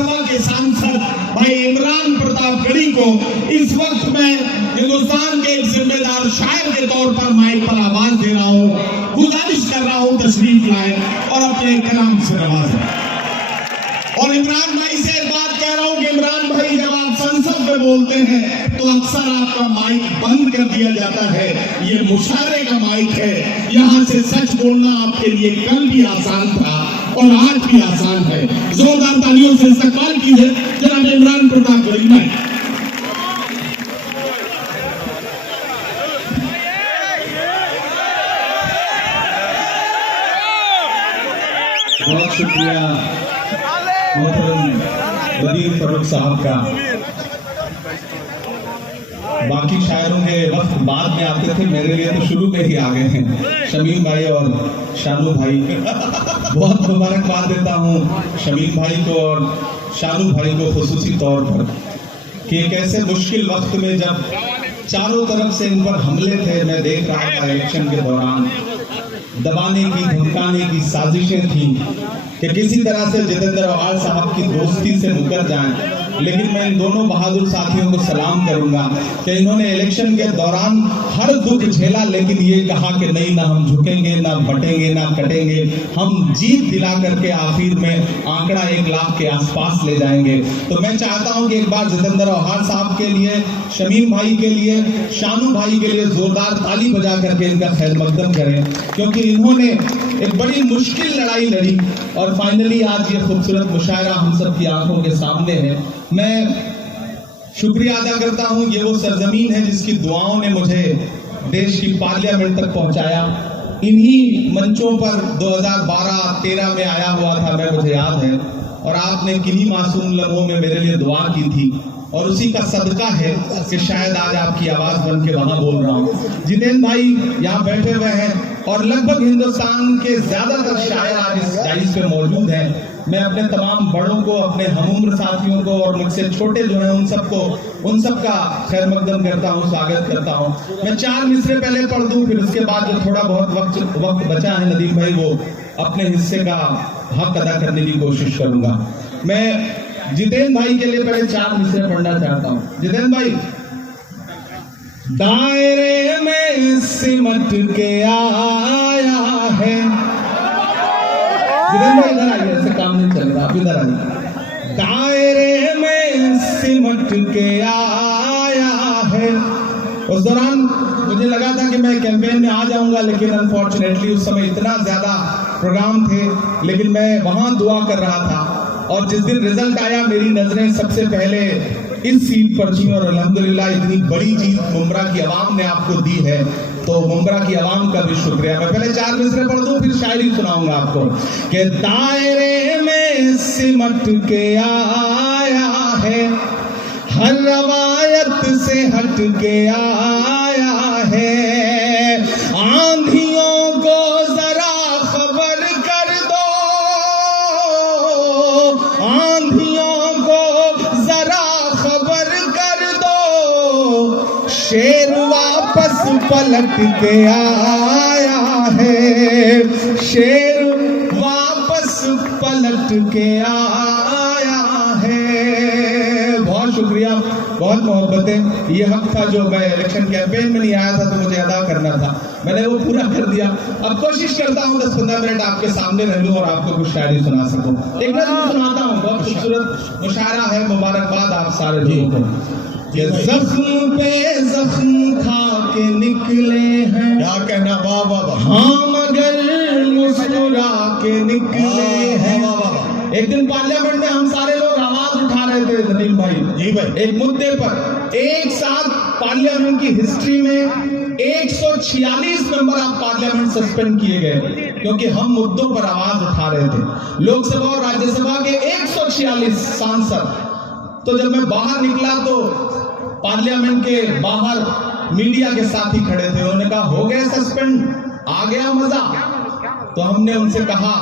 राज्यसभा के सांसद भाई इमरान प्रताप गढ़ी को इस वक्त मैं हिंदुस्तान के एक जिम्मेदार शायर के तौर पर माइक पर आवाज दे रहा हूं, गुजारिश कर रहा हूं तशरीफ लाए और अपने कलाम से नवाजें। और इमरान भाई से एक बात कह रहा हूं कि इमरान भाई जब आप संसद में बोलते हैं तो अक्सर आपका माइक बंद कर दिया जाता है। ये मुशायरे का माइक है, यहां से सच बोलना आपके लिए कल भी आसान था और आज भी आसान है। जोरदार तालियों से इस्तकबाल कीजिए जनाब इमरान प्रताप गढ़ी। बहुत शुक्रिया मोहतरम वजीर फरूक साहब का। बाकी शायरों के वक्त बाद में आते थे, मेरे लिए तो शुरू में ही आ गए हैं शमीम भाई और शानू भाई। बहुत मुबारकबाद देता हूँ शमीम भाई को और शानू भाई को खुसूसी तौर पर कि एक ऐसे मुश्किल वक्त में जब चारों तरफ से इन पर हमले थे, मैं देख रहा था इलेक्शन के दौरान दबाने की धमकाने की साजिशें थी कि किसी तरह से जितेंद्र आवाज साहब की दोस्ती से मुकर जाएं। लेकिन मैं इन दोनों बहादुर साथियों को सलाम करूंगा कि इन्होंने इलेक्शन के दौरान हर दुख झेला, लेकिन ये कहा कि नहीं, ना हम झुकेंगे, ना बटेंगे, ना कटेंगे, हम जीत दिला करके आखिर में आंकड़ा 1 लाख के आसपास ले जाएंगे। तो मैं चाहता हूं कि एक बार जितेंद्र आवाज साहब के लिए, शमीम भाई के लिए, शानू भाई के लिए जोरदार ताली बजा करके इनका खैर मकदम करें, क्योंकि इन्होंने एक बड़ी मुश्किल लड़ाई लड़ी और फाइनली आज ये खूबसूरत मुशायरा हम सब की आंखों के सामने है। मैं शुक्रिया अदा करता हूं, ये वो सरजमीन है जिसकी दुआओं ने मुझे देश की पार्लियामेंट तक पहुंचाया। इन्हीं मंचों पर 2012-13 में आया हुआ था मैं, मुझे याद है, और आपने किन्हीं मासूम लम्हों में मेरे लिए दुआ की थी और उसी का सदका है कि शायद आज आपकी आवाज बन के वहां बोल रहा हूं। जितेंद्र भाई यहाँ बैठे हुए हैं और लगभग हिंदुस्तान के ज्यादातर शायर आज इस डाइस पे मौजूद हैं। मैं अपने तमाम बड़ों को, अपने हमउम्र साथियों को और मुझसे छोटे जो हैं उन सब का खैर मकदम करता हूँ, स्वागत करता हूँ। मैं 4 मिसरे पहले पढ़ दूं, फिर उसके बाद जो थोड़ा बहुत वक्त बचा है नदीम भाई, वो अपने हिस्से का हक अदा करने की कोशिश करूंगा। मैं जितेंद्र भाई के लिए पहले 4 मिसरे पढ़ना चाहता हूँ। जितेंद्र भाई, दायरे में सिमट के आया है। जितेंद्र भाई इधर आइए, ऐसे काम नहीं चल रहा, आप इधर आइए। दायरे में सिमट के आया है। उस दौरान मुझे लगा था कि मैं कैंपेन में आ जाऊंगा, लेकिन अनफॉर्चुनेटली उस समय इतना ज्यादा प्रोग्राम थे, लेकिन मैं वहां दुआ कर रहा था और जिस दिन रिजल्ट आया मेरी नजरें सबसे पहले इस सीट पर थी और अल्हम्दुलिल्लाह इतनी बड़ी जीत मुंब्रा की आवाम ने आपको दी है, तो मुंब्रा की आवाम का भी शुक्रिया। मैं पहले 4 मिसरे पढ़ दूं, फिर शायरी सुनाऊंगा आपको कि दायरे में सिमट के आया है, हर रवायत से हट के आया है, आंधियों को जरा खबर कर दो, आंधियों को जरा खबर कर दो, शेर वापस पलट के आया है, शेर वापस पलट के आया है। बहुत शुक्रिया, बहुत मोहब्बतें। ये हक था जो मैं इलेक्शन कैंपेन में नहीं आया था तो मुझे अदा करना था, मैंने वो पूरा कर दिया। अब कोशिश करता हूँ 10-15 मिनट आपके सामने रह लूं और आपको कुछ शायरी सुना सकूं। एक नज़म सुनाता हूँ, बहुत खूबसूरत मुशायरा है। मुबारकबाद आप सारे लोगों को। ये जख्म पे जख्म खा के निकले हैं, क्या कहना, वाह वाह वाह, हाँ मगर मुस्कुरा के निकले हैं। एक दिन पार्लियामेंट में हम सारे लोग आवाज उठा रहे थे नदीम भाई, जी भाई, एक मुद्दे पर। एक साथ पार्लियामेंट की हिस्ट्री में 146 मेंबर ऑफ पार्लियामेंट सस्पेंड किए गए क्योंकि हम मुद्दों पर आवाज उठा रहे थे। लोकसभा और राज्यसभा के 146 सांसद। तो जब मैं बाहर निकला तो पार्लियामेंट के बाहर मीडिया के साथी खड़े थे, उन्होंने कहा हो गए सस्पेंड, आ गया मजा। तो हमने उनसे कहा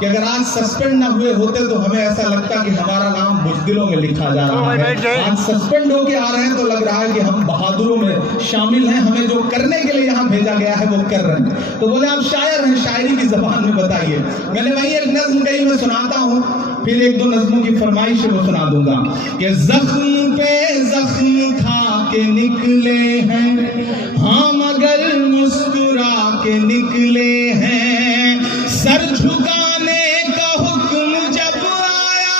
कि अगर आज सस्पेंड ना हुए होते तो हमें ऐसा लगता कि हमारा नाम बुज़दिलों में लिखा जा रहा है। आज सस्पेंड होके आ रहे हैं तो लग रहा है कि हम बहादुरों में शामिल हैं, हमें जो करने के लिए यहाँ भेजा गया है वो कर रहे हैं। तो बोले आप शायर हैं, शायरी की जबान में बताइए। मैंने वही एक नज्म कही, मैं सुनाता हूँ। फिर एक दो नज़मों की फरमाइश वो सुना दूंगा कि जख्म पे जख्म खा के निकले हैं हाँ मगर मुस्कुरा के निकले हैं। सर झुकाने का हुक्म जब आया,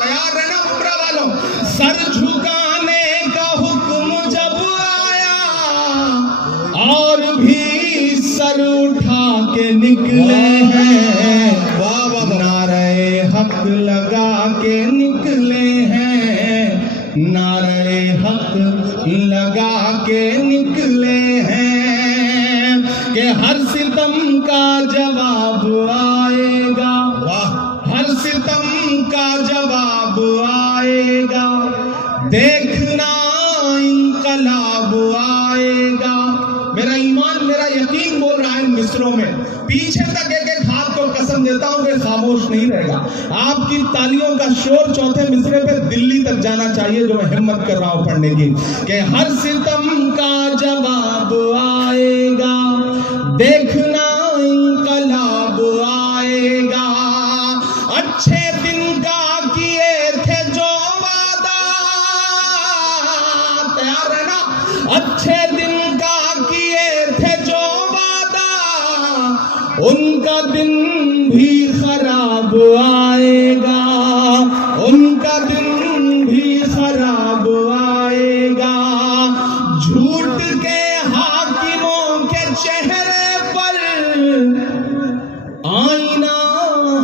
तैयार रहना मुमरा वालों, सर झुकाने का हुक्म जब आया और भी सर उठा के निकले हैं। वाह वाह, नारे हक लगा के निकले हैं, नारे हक लगा के निकले हैं कि हर सितम का जवाब आएगा, हर सितम का जवाब आएगा, देखना इनकलाब आएगा। मेरा ईमान मेरा यकीन बोल रहा है इन मिसरों में, पीछे तक एक एक हाथ को कसम देता हूं कि खामोश नहीं रहेगा। आपकी तालियों का शोर चौथे मिसरे पे दिल्ली तक जाना चाहिए, जो मैं हिम्मत कर रहा हूं पढ़ने की कि हर सितम का जवाब आएगा, देखना इनकलाब आएगा। अच्छे दिन का किए थे जो वादा, तैयार है ना, अच्छे दिन का किए थे जो वादा, उनका दिन भी खराब आएगा, उनका दिन भी खराब आएगा। झूठ के हाकिमों के चेहरे पर आईना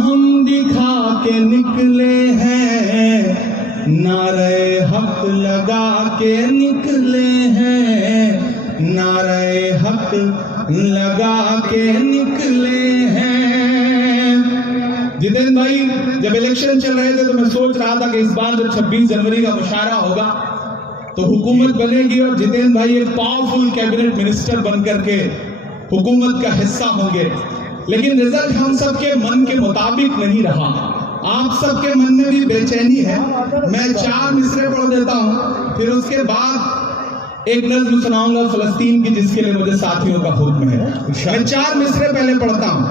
हम दिखा के निकले हैं, नारे हक लगा के निकले हैं, नारे हक लगा के निकले हैं। जितेंद्र भाई जब इलेक्शन चल रहे थे तो मैं सोच रहा था कि इस बार जब 26 जनवरी का मुशायरा होगा तो हुकूमत बनेगी और जितेंद्र भाई एक पावरफुल कैबिनेट मिनिस्टर बनकर के हुकूमत का हिस्सा होंगे, लेकिन रिजल्ट हम सबके मन के मुताबिक नहीं रहा। आप सबके मन में भी बेचैनी है। मैं 4 मिसरे पढ़ देता हूं, फिर उसके बाद एक नज़्म सुनाऊंगा फलस्तीन की, जिसके लिए मुझे साथियों का हुक्म है। मैं 4 मिसरे पहले पढ़ता हूं।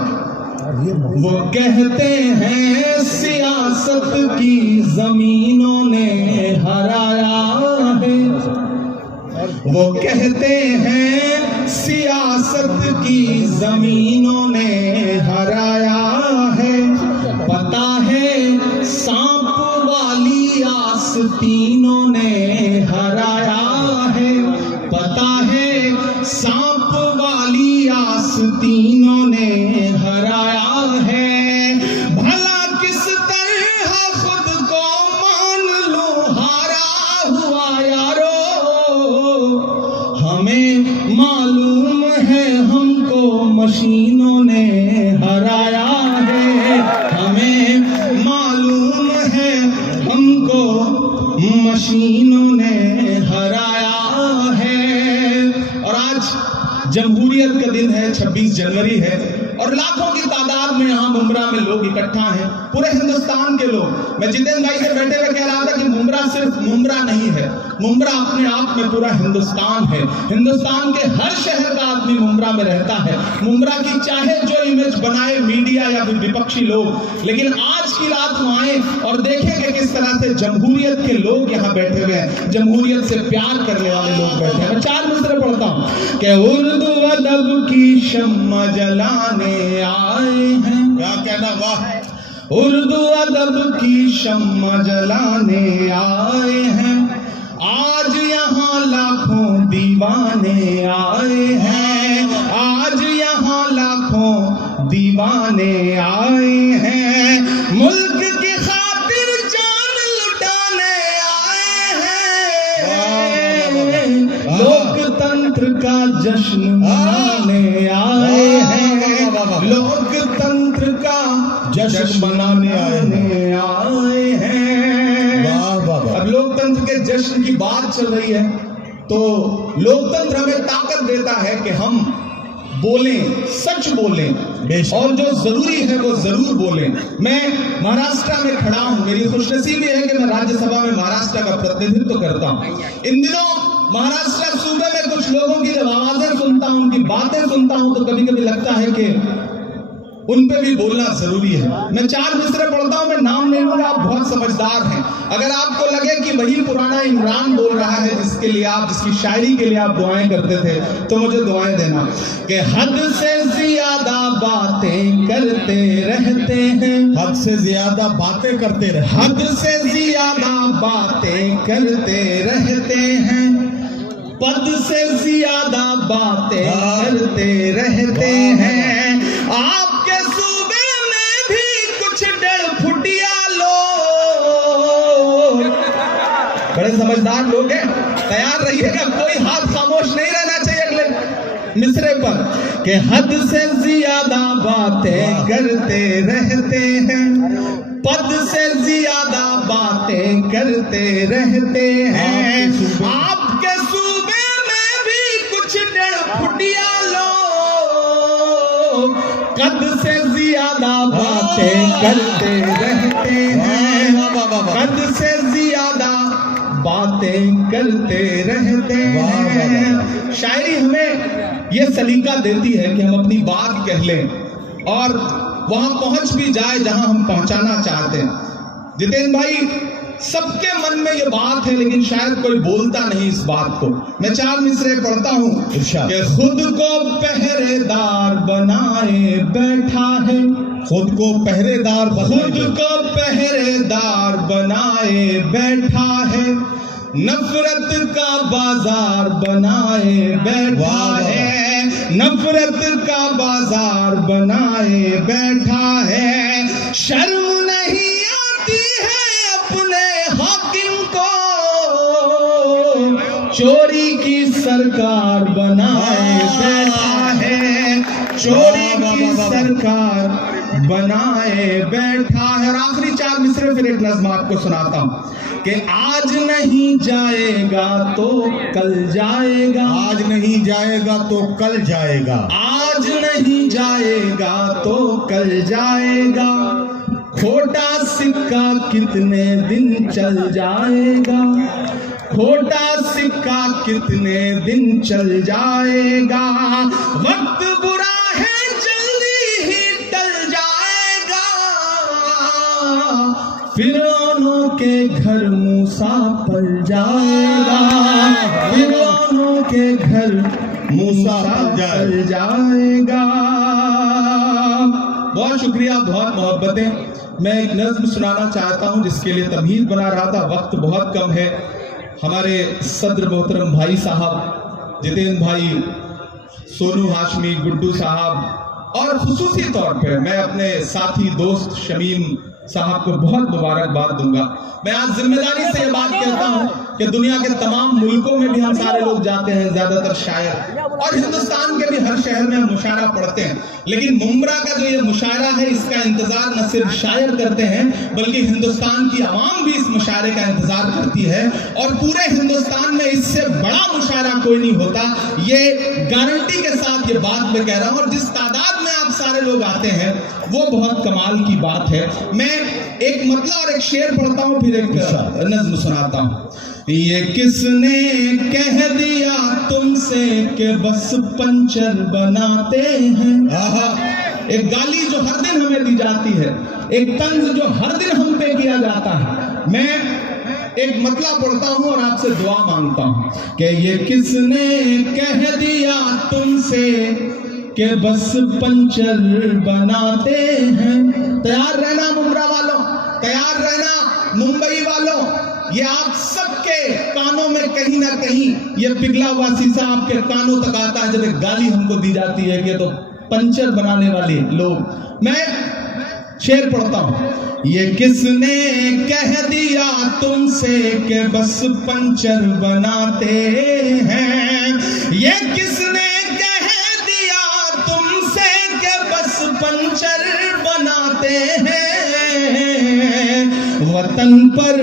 वो कहते हैं सियासत की जमीनों ने हराया है, वो कहते हैं सियासत की जमीनों ने हराया है। पता है सांप वाली आस्तीनों ने हराया है, पता है सांप वाली आस्तीनों ने हराया है। भला किस तरह खुद को मान लो हारा हुआ यारो, हमें मालूम है हमको मशीनों ने हराया है, हमें मालूम है हमको मशीनों ने हराया है। और आज जमहूरियत का दिन है, 26 जनवरी है और लाखों की तादाद में यहाँ मुमरा में लोग इकट्ठा हैं, पूरे हिंदुस्तान के लोग। मैं जितेंद्र भाई से बैठे हुए कह रहा था कि मुमरा सिर्फ मुमरा नहीं है, मुमरा अपने आप में पूरा हिंदुस्तान है। हिंदुस्तान के हर शहर का आदमी मुमरा में रहता है। मुमरा की चाहे जो इमेज बनाए मीडिया या फिर विपक्षी लोग, लेकिन आज की रात को आए और देखेंगे किस तरह से जमहूरियत के लोग यहाँ बैठे हुए हैं, जमहूरियत से प्यार करने वाले लोग बैठे हैं। मैं 4 मिसरे पढ़ता हूँ कि उर्दू अदब की शम्मा जलाने आए हैं। क्या कहना, वाह। उर्दू अदब की शम्मा जलाने आए हैं, आज यहाँ लाखों दीवाने आए हैं, आज यहाँ लाखों दीवाने आए हैं। मुल्क की खातिर जान लुटाने आए हैं, लोकतंत्र का जश्न मनाने आए हैं, लोकतंत्र का जश्न मनाने आए हैं। अब लोकतंत्र के जश्न की बात चल रही है तो लोकतंत्र हमें ताकत देता है कि हम बोलें, सच बोलें और जो जरूरी है वो जरूर बोलें। मैं महाराष्ट्र में खड़ा हूं, मेरी खुशनसीबी है कि मैं राज्यसभा में महाराष्ट्र का प्रतिनिधित्व करता हूं। इन दिनों महाराष्ट्र सूबे में कुछ लोगों की जब आवाजें सुनता हूं, उनकी बातें सुनता हूं तो कभी कभी लगता है कि उन पे भी बोलना जरूरी है। मैं 4 मिसरे पढ़ता हूं, मैं नाम नहीं लूंगा, आप बहुत समझदार हैं। अगर आपको लगे कि वही पुराना इमरान बोल रहा है जिसके लिए आप, जिसकी शायरी के लिए आप दुआएं करते थे, तो मुझे दुआएं देना कि हद से ज्यादा बातें करते रहते हैं, हद से ज्यादा बातें करते रहे, हद से ज्यादा बातें करते रहते हैं, पद से ज्यादा बातें करते रहते हैं। आपके सूबे में भी कुछ 1.5 फुटिया लोग, बड़े समझदार लोग हैं, तैयार रहिएगा, कोई हाथ खामोश नहीं रहना चाहिए अगले मिसरे पर, कि हद से ज्यादा बातें करते रहते हैं, पद से ज्यादा बातें करते रहते हैं। आपके सूबे में भी कुछ 1.5 फुटिया लोग कद से ज्यादा बातें करते रहते हैं, कद से ज्यादा बातें करते रहते हैं। शायरी हमें ये सलीका देती है कि हम अपनी बात कह लें और वहां पहुंच भी जाए जहां हम पहुंचाना चाहते हैं। जितेंद्र भाई, सबके मन में ये बात है लेकिन शायद कोई बोलता नहीं इस बात को। मैं 4 मिसरे पढ़ता हूं कि खुद को पहरेदार बनाए बैठा है, खुद को पहरेदार, खुद को पहरेदार बनाए बैठा है, नफरत का बाजार बनाए बैठा है, नफरत का बाजार बनाए बैठा है। शर्म नहीं आती है अपने हाकिम को, चोरी की सरकार बनाए बैठा है, चोरी की सरकार बनाए बैठा है। और आखिरी 4 मिसरे फिर एक नज़्म आपको सुनाता हूं कि आज नहीं जाएगा तो कल जाएगा, आज नहीं जाएगा तो कल जाएगा, आज नहीं जाएगा तो कल जाएगा, खोटा सिक्का कितने दिन चल जाएगा, खोटा सिक्का कितने दिन चल जाएगा, वक्त बुरा है जल्दी ही टल जाएगा, फिरौनों के घर मूसा पल जाएगा, फिरौनों के घर मूसा पल जाएगा। बहुत शुक्रिया, बहुत मोहब्बतें। मैं एक नज़्म सुनाना चाहता हूं जिसके लिए तमहीद बना रहा था, वक्त बहुत कम है। हमारे सदर मोहतरम भाई साहब जितेंद्र भाई, सोनू हाशमी, गुड्डू साहब और खुसूसी तौर पे मैं अपने साथी दोस्त शमीम साहब को बहुत मुबारकबाद दूंगा। मैं आज जिम्मेदारी से ये बात कहता हूं कि दुनिया के तमाम मुल्कों में भी हम सारे लोग जाते हैं, ज्यादातर शायर, और हिंदुस्तान के भी हर शहर में हम मुशायरा पढ़ते हैं, लेकिन मुंब्रा का जो ये मुशायरा है इसका इंतजार न सिर्फ शायर करते हैं बल्कि हिंदुस्तान की आवाम भी इस मुशायरे का इंतजार करती है, और पूरे हिंदुस्तान में इससे बड़ा मुशायरा कोई नहीं होता। ये गारंटी के साथ ये बात मैं कह रहा हूं, और जिस तादाद में आप सारे लोग आते हैं वो बहुत कमाल की बात है। मैं एक मतला और एक शेर पढ़ता हूं, फिर एक नज़्म सुनाता हूं। ये किसने कह दिया तुमसे कि बस पंचर बनाते हैं, एक गाली जो हर दिन हमें दी जाती है, एक तंज जो हर दिन हम पे किया जाता है। मैं एक मतला पढ़ता हूं और आपसे दुआ मांगता हूं कि ये किसने कह दिया तुमसे कि बस पंचर बनाते हैं। तैयार रहना मुंब्रा वालों, तैयार रहना मुंबई वालों, ये आप सबके कानों में कहीं ना कहीं ये पिघला हुआ शीशा आपके कानों तक आता है जब एक गाली हमको दी जाती है कि तो पंचर बनाने वाले लोग। मैं शेर पढ़ता हूं, ये किसने कह दिया तुमसे कि बस पंचर बनाते हैं, ये किसने कह दिया तुमसे कि बस पंचर बनाते हैं, वतन पर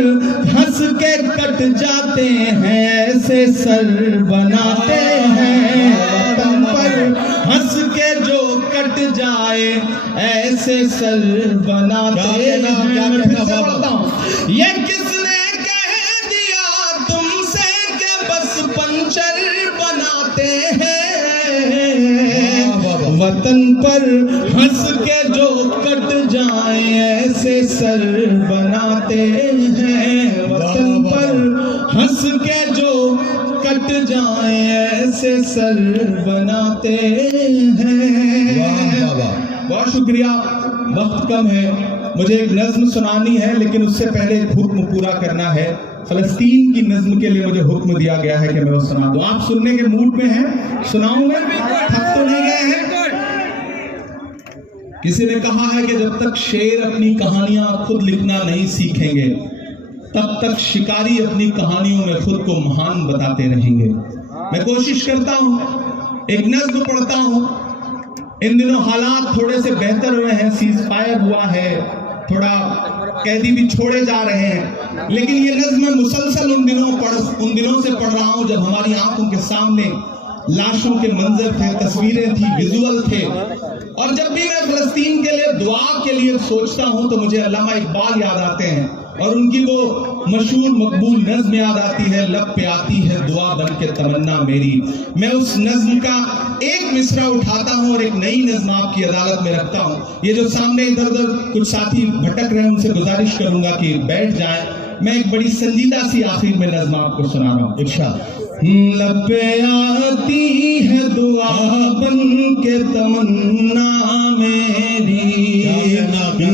हंस के कट जाते हैं ऐसे सर बनाते हैं, वतन पर हंस के जो कट जाए ऐसे सर बनाते हैं। ये किसने कह दिया तुमसे कि बस पंचर बनाते हैं, वतन पर हंस के जो कट जाए ऐसे सर बनाते हैं, वतन पर हंस के जो कट जाए ऐसे सर बनाते हैं। बहुत शुक्रिया, वक्त कम है, मुझे एक नज्म सुनानी है लेकिन उससे पहले एक हुक्म पूरा करना है। फलस्तीन की नज्म के लिए मुझे हुक्म दिया गया है कि मैं वो सुना दूं। आप सुनने के मूड में हैं? सुनाऊं मैं? थक तो नहीं गए हैं? किसी ने कहा है कि जब तक शेर अपनी कहानियां खुद लिखना नहीं सीखेंगे तब तक शिकारी अपनी कहानियों में खुद को महान बताते रहेंगे। मैं कोशिश करता हूं, एक नज्म पढ़ता हूं। इन दिनों हालात थोड़े से बेहतर हुए हैं, सीज फायर हुआ है, थोड़ा कैदी भी छोड़े जा रहे हैं, लेकिन ये नज्म मैं मुसलसल उन दिनों से पढ़ रहा हूं जब हमारी आंखों के सामने लाशों के मंजर थे, तस्वीरें थी, विजुअल थे। और जब भी मैं फलस्तीन के लिए दुआ के लिए सोचता हूं तो मुझे अल्लामा इकबाल याद आते हैं और उनकी वो मशहूर मकबूल नज्म याद आती है, लब पे आती है दुआ बन के तमन्ना मेरी। मैं उस नज्म का एक मिसरा उठाता हूं और एक नई नज्म आपकी अदालत में रखता हूं। ये जो सामने इधर उधर कुछ साथी भटक रहे हैं उनसे गुजारिश करूंगा कि बैठ जाएं। मैं एक बड़ी संजीदा सी आखिर में नज्म आपको सुना रहा हूं। इरशाद। लब पे आती है दुआ बन के तमन्ना मेरी,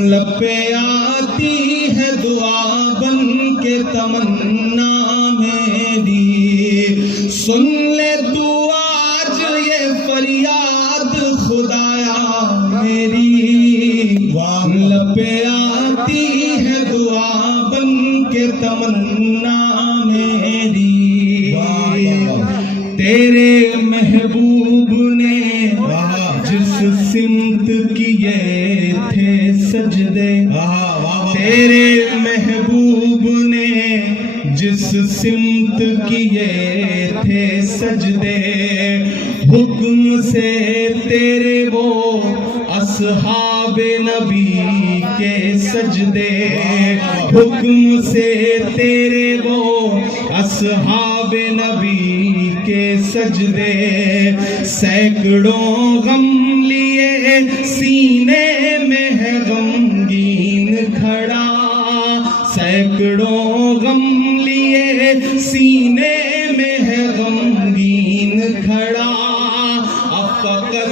लब पे आती है दुआ बन के तमन्ना मेरी, सुन ले तू आज ये फरियाद खुदाया मेरी, लब पे आती है दुआ बन के तमन्ना मेरी। तेरे महबूब ने जिस सिमत किए थे सजदे, तेरे महबूब ने जिस सिमत किए थे सजदे, हुक्म से तेरे वो अस्हाबे नबी के सजदे, हुक्म से तेरे वो अस्हाबे नबी के सजदे, सैकड़ों गम लिए सीने में है गमगीन खड़ा, सैकड़ों गम लिए सीने में है गमगीन खड़ा, अब फकत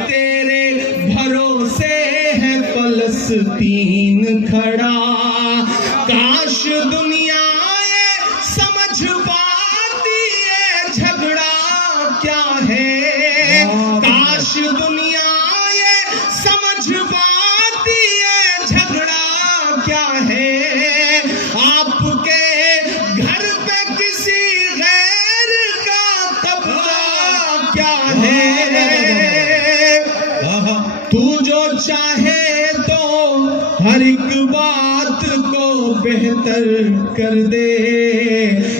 तेरे भरोसे है फलस्तीन खड़ा। काश दुनिया ये समझ पाती है झगड़ा क्या है, काश दुनिया ये समझ पाती है झगड़ा क्या है, आपके घर पे किसी गैर का कब्जा क्या है। तू जो चाहे तो हर एक बात को बेहतर कर दे,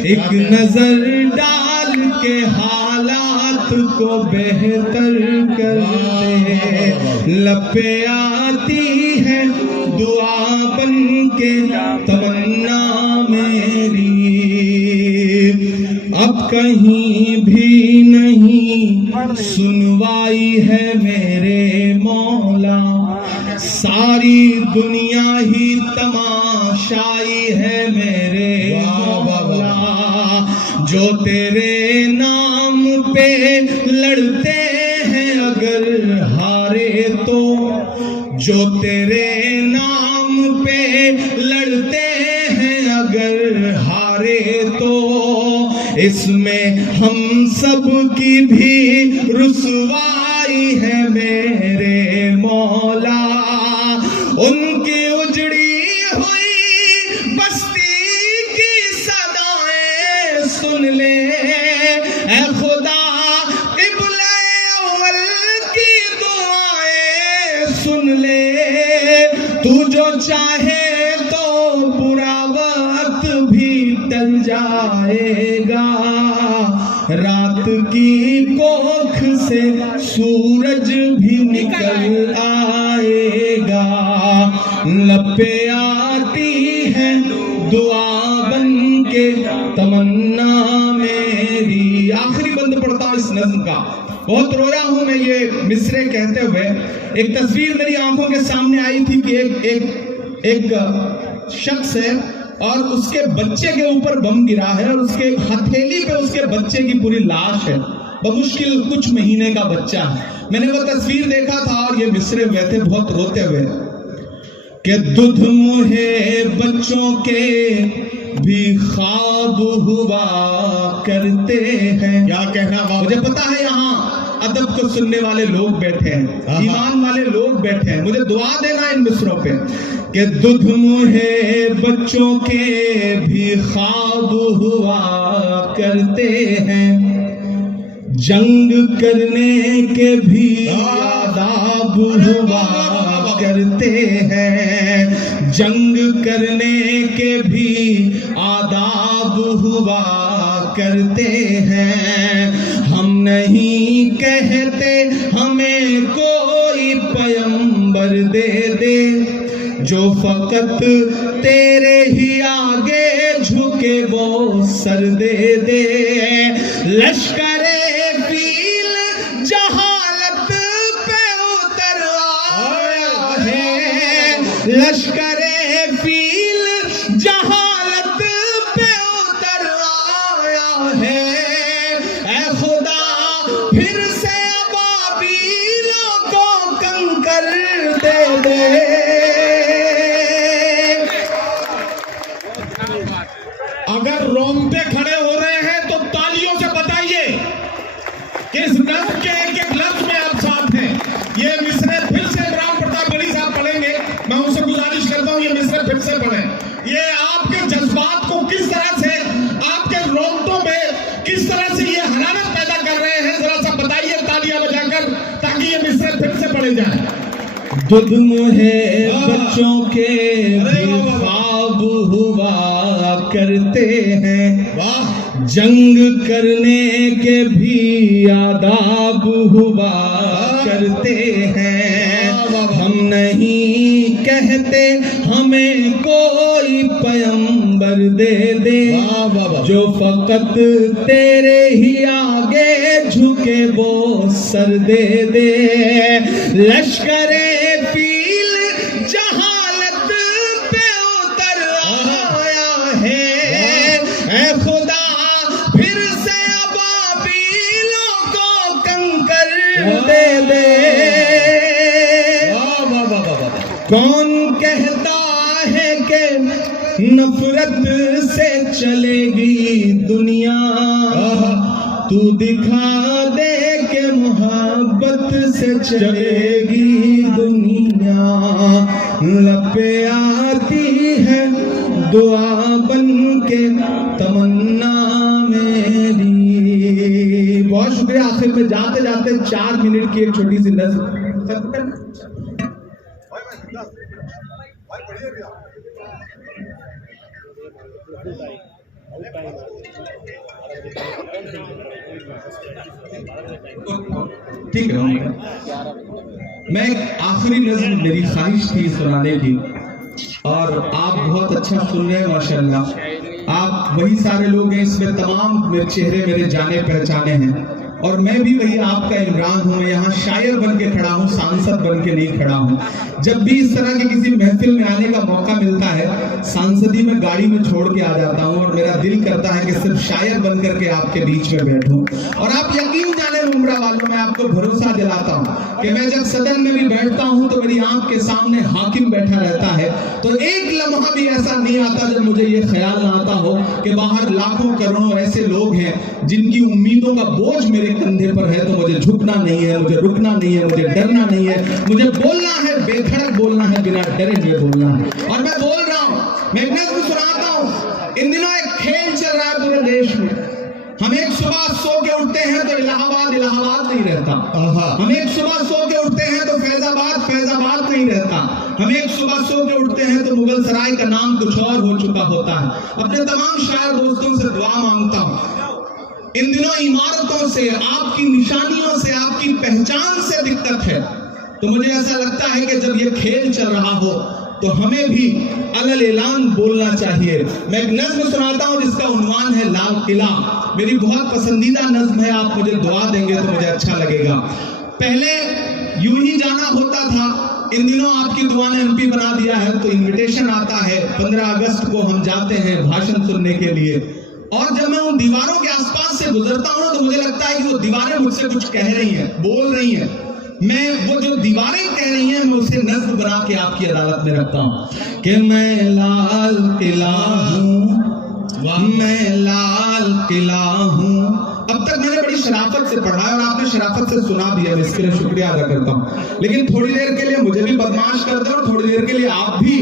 एक नजर डाल के हालात को बेहतर कर दे, लब पे आती है दुआ बन के तमन्ना मेरी, अब कहीं भी नहीं सुनवाई है मेरे मौला, सारी दुनिया ही तमाशाई है मेरे मौला, जो तेरे नाम पे लड़ते हैं अगर हारे तो, जो तेरे नाम पे लड़ते हैं अगर हारे तो, इसमें हम सब की भी रुसवाई है मेरे मौला, उनकी उजड़ी हुई बस्ती की सदाएं सुन ले ऐ खुदा, क़िबला अव्वल की दुआएं सुन ले, तू जो चाहे तो बुरा वक्त भी टल जाएगा, रात की कोख से सूरज भी निकल आएगा, लब पे आती है दुआ बन के तमन्ना मेरी। आखिरी बंद पढ़ता हूं इस नज्म का, बहुत रोया हूं मैं ये मिसरे कहते हुए। एक तस्वीर मेरी आंखों के सामने आई थी कि एक शख्स है और उसके बच्चे के ऊपर बम गिरा है और उसके हथेली पे उसके बच्चे की पूरी लाश है, बमुश्किल कुछ महीने का बच्चा है। मैंने वो तस्वीर देखा था और ये मिसरे हुए थे बहुत रोते हुए कि दुध मुहे बच्चों के भी ख्वाब हुआ करते हैं। क्या कहना बाबा, मुझे पता है यहाँ अदब को सुनने वाले लोग बैठे हैं, ईमान वाले लोग बैठे हैं, मुझे दुआ देना इन मिसरों पे कि दुध मुहे बच्चों के भी ख्वाब हुआ करते हैं, जंग करने के भी आदाब हुआ करते हैं, जंग करने के भी आदाब हुआ करते हैं। हम नहीं कहते हमें कोई पैगंबर दे दे, जो फकत तेरे ही आगे झुके वो सर दे दे। लश्करे फील जहालत पे उतर आया है, लश्करे फील जहालत पे उतर आया है। ऐ खुदा फिर से अबाबीलों को कंकर दे दे। अगर रोंगटे खड़े हो रहे हैं तो तालियों से बताइए कि इस नज्म के एक एक लफ्ज में आप साथ हैं। ये मिसरे फिर से इमरान प्रताप गढ़ी साहब पढ़ेंगे, मैं उनसे गुजारिश करता हूं ये मिसरे फिर से पढ़ें। ये आपके जज्बात को किस तरह से, आपके रोंगटों में किस तरह से ये हरारत पैदा कर रहे हैं, जरा सा बताइए तालियां बजाकर, ताकि ये मिसरे फिर से पढ़े जाए। दुध मुहे बच्चों के भी ख्वाब हुआ करते हैं, जंग करने के भी आदाब हुआ करते हैं। हम नहीं कहते हमें कोई पैगंबर दे दे, जो फकत तेरे ही आगे झुके वो सर दे दे। लश्करे फील जहालत पे उतर आया है, ऐ खुदा फिर से अबाबीलों को कंकर दे दे। कौन कहता है कि नफरत से चलेगी दुनिया, तू दिखा दे के मोहब्बत से चलेगी दुनिया। लपे आती है दुआ बन के तमन्ना मेरी। बहुत शुक्रिया। आखिर में जाते जाते 4 मिनट की एक छोटी सी नज़र। ठीक है, मैं एक आखिरी नज़्म मेरी ख्वाहिश थी सुनाने की, और आप बहुत अच्छा सुन रहे हैं माशाल्लाह। आप वही सारे लोग हैं, इसमें तमाम मेरे चेहरे मेरे जाने पहचाने हैं, और मैं भी वही आपका इमरान हूँ। मैं यहाँ शायर बन के खड़ा हूँ, सांसद बन के नहीं खड़ा हूँ। जब भी इस तरह के किसी महफिल में आने का मौका मिलता है, सांसदी में गाड़ी में छोड़ के आ जाता हूँ, और मेरा दिल करता है कि सिर्फ शायर बन करके आपके बीच में बैठूं। और आप यकीन जाने उम्रा वालों, मैं आपको भरोसा दिलाता हूँ कि मैं जब सदन में भी बैठता हूँ तो मेरी आंख के सामने हाकिम बैठा रहता है, तो एक लम्हा भी ऐसा नहीं आता जब मुझे ये ख्याल ना आता हो कि बाहर लाखों करोड़ों ऐसे लोग हैं जिनकी उम्मीदों का बोझ मेरे कंधे पर है, तो मुझे झुकना नहीं है, मुझे रुकना नहीं है, मुझे डरना नहीं है, मुझे बोलना है, बेधड़क बोलना है, बिना डरे हुए बोलना है। और मैं बोल रहा हूँ, मैं एक नज़्म सुनाता हूँ। इन दिनों एक खेल चल रहा है पूरे देश में। हम एक सुबह सो के उठते हैं तो इलाहाबाद इलाहाबाद नहीं रहता, हम एक सुबह सो के उठते हैं तो फैजाबाद फैजाबाद नहीं रहता, हम एक सुबह सो के उठते हैं तो मुगल सराय का नाम कुछ और हो चुका होता है। अपने तमाम शायर दोस्तों से दुआ मांगता हूँ, इन दिनों इमारतों से, आपकी निशानियों से, आपकी पहचान से दिक्कत है, तो मुझे ऐसा लगता है कि जब ये खेल चल रहा हो तो हमें भी अलल ऐलान बोलना चाहिए। मैं एक नज्म सुनाता हूं जिसका उन्वान है लाल किला। मेरी बहुत पसंदीदा नज्म है, आप मुझे दुआ देंगे तो मुझे अच्छा लगेगा। पहले यूं ही जाना होता था, इन दिनों आपकी दुआ ने एमपी बना दिया है, तो इनविटेशन आता है 15 अगस्त को हम जाते हैं भाषण सुनने के लिए। और जब मैं उन दीवारों के आसपास से गुजरता हूं तो मुझे लगता है कि वो दीवारें मुझसे कुछ कह रही हैं, बोल रही हैं। मैं वो जो दीवारें कह रही हैं, मैं उसे नज्म बना के आपकी अदालत में रखता हूं कि मैं लाल किला हूं, मैं लाल किला हूं। अब तक मैंने बड़ी शराफत से पढ़ा है और आपने शराफत से सुना भी है, मैं इसके लिए शुक्रिया अदा करता हूं। लेकिन थोड़ी देर के लिए मुझे भी बदमाश कर दो और थोड़ी देर के लिए आप भी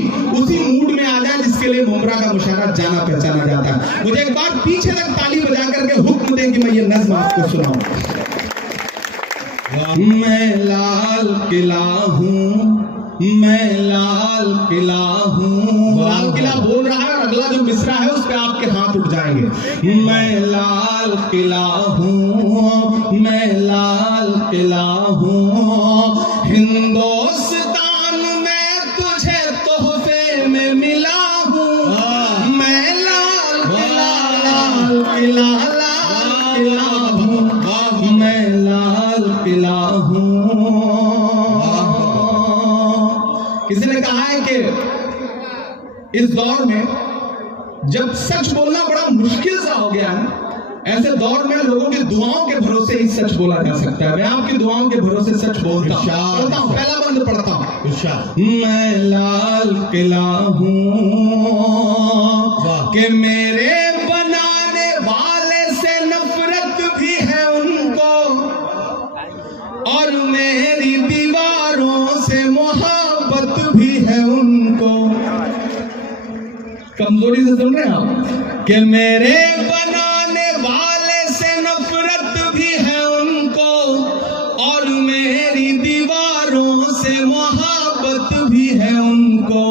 उसी मूड में आ जाए जिसके लिए मुमरा का मुशायरा जाना पहचाना जाता है। मुझे एक बार पीछे तक ताली बजा करके हुक्म दें कि मैं ये नज्म आपको सुनाऊं। मैं लाल किला हूं, मैं लाल किला हूं। लाल किला बोल रहा है और अगला जो मिसरा है उस पे आपके हाथ उठ जाएंगे। मैं लाल किला हूं, मैं लाल किला हूं। हिंदुस्तान में तुझे तोहफे में मिला हूं। मैं लाल किला, लाल किला, लाल किला हूं। मैं लाल किला हूं। किसी ने कहा है कि इस दौर में जब सच बोलना बड़ा मुश्किल सा हो गया है, ऐसे दौर में लोगों की दुआओं के भरोसे ही सच बोला जा सकता है। मैं आपकी दुआओं के भरोसे सच बोलता हूं। पहला बंद पढ़ता हूं। मैं लाल किला हूं कि मेरे बनाने वाले से नफरत भी है उनको, और मेरी दीवारों से मोहब्बत भी है उनको। कमजोरी से सुन रहे हैं आप कि मेरे बनाने वाले से नफरत भी है उनको, और मेरी दीवारों से मोहब्बत भी है उनको।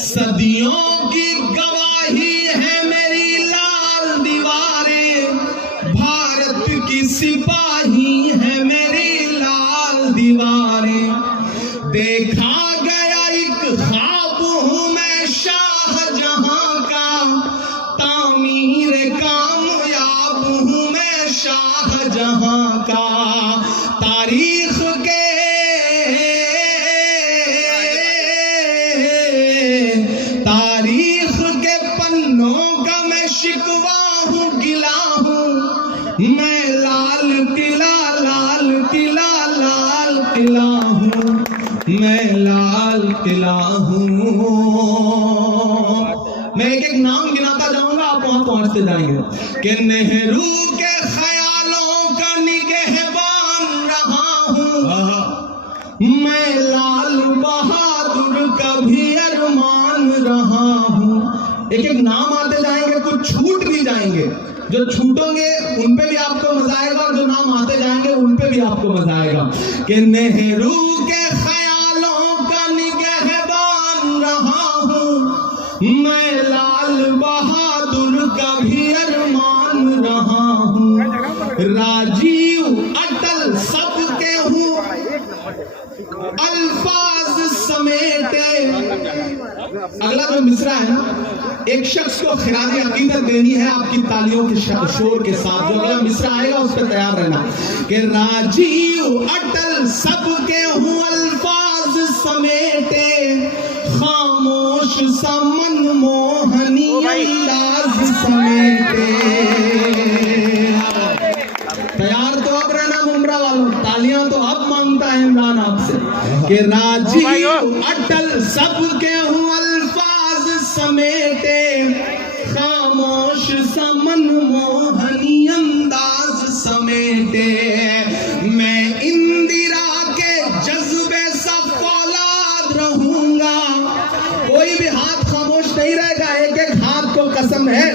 सदियों की गवाही है मेरी लाल दीवारें, भारत की सिपाही है मेरी लाल दीवारें। देखा गया एक ख्वाब हूं मैं शाहजहां का, तामीर कामयाब हूं मैं शाहजहां का। तारीख के पन्नों का मैं शिकवा हूं, गिला हूं। मैं लाल किला, लाल किला, लाल किला हूं। मैं लाल किला हूं। मैं एक एक नाम गिनाता जाऊंगा, आप वहां पहुंचते जाएंगे कि नेहरू के ख्यालों का निगहबान रहा हूं। मैं लाल बहादुर का भी अरमान रहा हूं। एक एक नाम आते जाएंगे, कुछ छूट भी जाएंगे। जो छूटोगे उन पे भी आपको मजा आएगा, और जो नाम आते जाएंगे उन पे भी आपको मजा आएगा कि नेहरू के ख्यालों का निगहबान रहा हूं। मैं लाल बहादुर का भी अरमान रहा हूं। राजीव अटल सबके हूं, अल्फाज समेटे। अगला जो मिसरा है ना, एक शख्स को खिराज अकीदत देनी है आपकी तालियों के शोर के साथ। जो अगला मिसरा आएगा उस पर तैयार रहना कि राजीव अटल सबके हूं, अल्फाज समेटे। खामोश सा मनमोहनी अंदाज समेटे। तैयार तो अब रहना मुमरा वालों, तालियां तो अब मांगता है इमरान आपसे कि राजीव अटल सबके हूं, अल्फाज समेटे। खामोश सा मनमोहनी अंदाज समेटे। मैं इंदिरा के जज्बे सा फौलाद रहूंगा। कोई भी हाथ खामोश नहीं रहेगा, एक एक हाथ को कसम है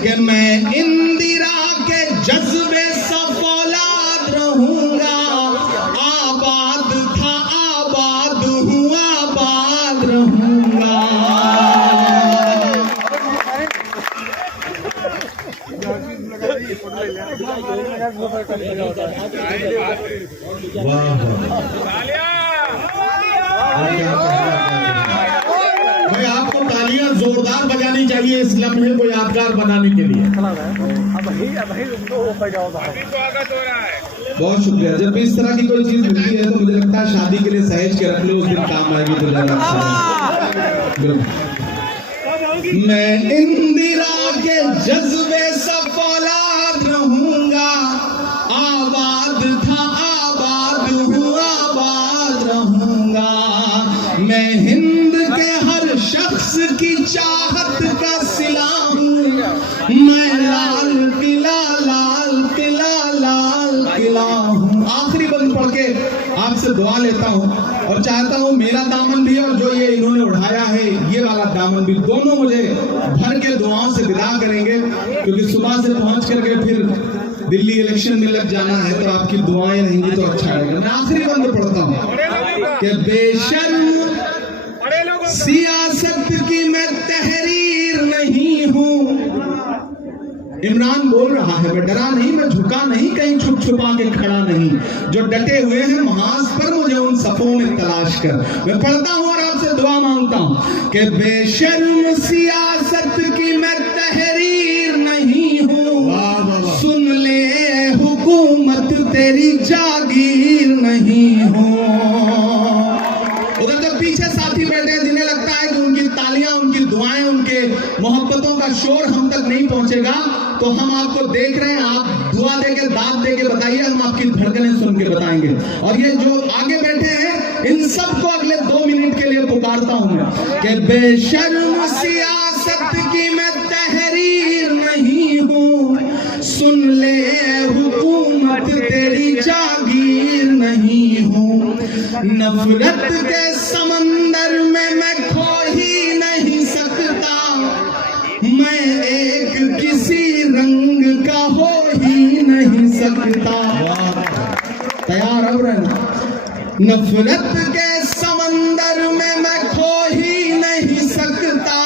कि मैं इंदिरा के जज्बे सा फौलाद रहूंगा। आबाद था आबाद हूँ, आबाद रहूंगा। वाह वाह। तालियां जोरदार बजानी चाहिए इस लम्हे को यादगार बनाने के लिए। बहुत शुक्रिया। जब भी इस तरह की कोई चीज मिलती है तो मुझे लगता है शादी के लिए सहेज के रख लो, उस दिन काम आएगी तो ज्यादा अच्छा है। मैं इंदिरा के जज्बे से फौलाद रहूंगा, आबाद था आबाद हूँ आबाद रहूंगा। मैं हिंद के हर शख्स की चाहत का सिला हूँ, मैं लाल किला लाल किला लाल किला हूँ। आखिरी बंद पढ़ के आपसे दुआ लेता हूँ और चाहता हूँ मेरा दामन भी और जो ये इन्होंने उठाया है ये वाला दामन भी, दोनों मुझे भर के दुआओं से विदा करेंगे, क्योंकि सुबह से पहुंच करके फिर दिल्ली इलेक्शन में लग जाना है, तो आपकी दुआएं रहेंगी तो अच्छा रहेगा। मैं आखिरी बंद पढ़ता हूँ कि बेशर्म सियासत की मैं तहरीर नहीं हूँ। इमरान बोल रहा है, मैं डरा नहीं, मैं झुका नहीं, कहीं छुप छुपा के खड़ा नहीं, जो डटे हुए हैं महाज पर मुझे उन सफों में तलाश कर। मैं पढ़ता हूँ और आपसे दुआ मांगता हूँ कि बेशर्म सियासत की मैं तहरीर नहीं हूँ, सुन ले हुकूमत तेरी जागीर नहीं हूँ। उधर जो पीछे साथी बैठे हैं जिन्हें लगता है कि उनकी तालियां, उनकी दुआएं, उनके मोहब्बतों का शोर हम तक नहीं पहुंचेगा, तो हम आपको देख रहे हैं, आप दुआ देके दाद देके बताइए, हम आपकी धड़कनें सुन के बताएंगे। और ये जो आगे बैठे हैं इन सबको अगले 2 मिनट के लिए पुकारता हूं मैं कि बेशर्म सियासत की मैं तहरीर नहीं हूं, सुन ले हुकूमत तेरी जागीर नहीं हूं। नफरत के समंदर में मैं खो ही नहीं सकता, मैं एक किसी रंग का हो ही नहीं सकता। तैयार अब रहना। नफरत के समंदर में मैं खो ही नहीं सकता,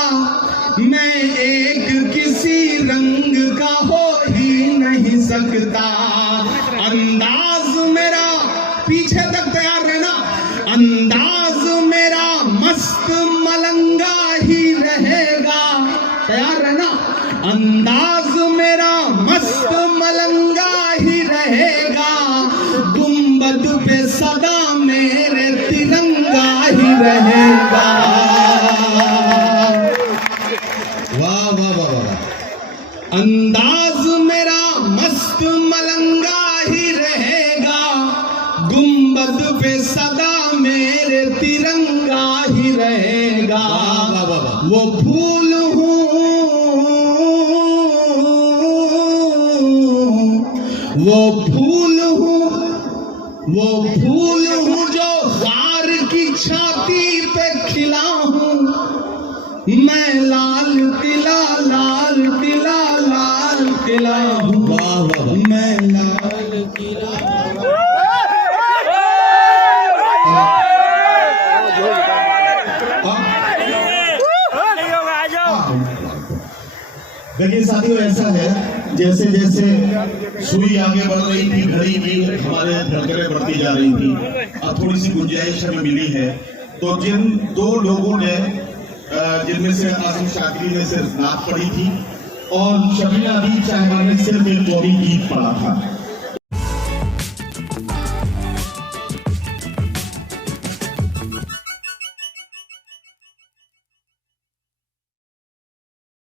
मैं एक किसी रंग का हो ही नहीं सकता। अंदाज मेरा, पीछे तक तैयार रहना, अंदाज मेरा मस्त मलंगा ही रहेगा। तैयार रहना। अंदाज मेरा मस्त मलंगा ही रहेगा, गुंबद पे सदा मेरे तिरंगा ही रहेगा। वाह वाह वाह वाह। अंदाज मेरा मस्त मलंगा ही रहेगा, गुंबद पे सदा मेरे तिरंगा ही रहेगा। वो फूल हूँ, वो फूल हूँ, वो फूल हूँ जो वार की छाती पे खिला हूँ, मैं लाल किला लाल किला लाल किला हूँ। वाह वाह, मैं लाल किला। देखिए साथियों, ऐसा है जैसे जैसे सुई आगे बढ़ रही थी, घड़ी भी हमारे धड़कनें बढ़ती जा रही थी। अब थोड़ी सी गुंजाइश हमें मिली है, तो जिन 2 लोगों ने, जिनमें से आसिम शाकिरी ने सिर्फ नात पढ़ी थी और शबीना अदीब साहिबा ने सिर्फ एक कौमी गीत पढ़ा था,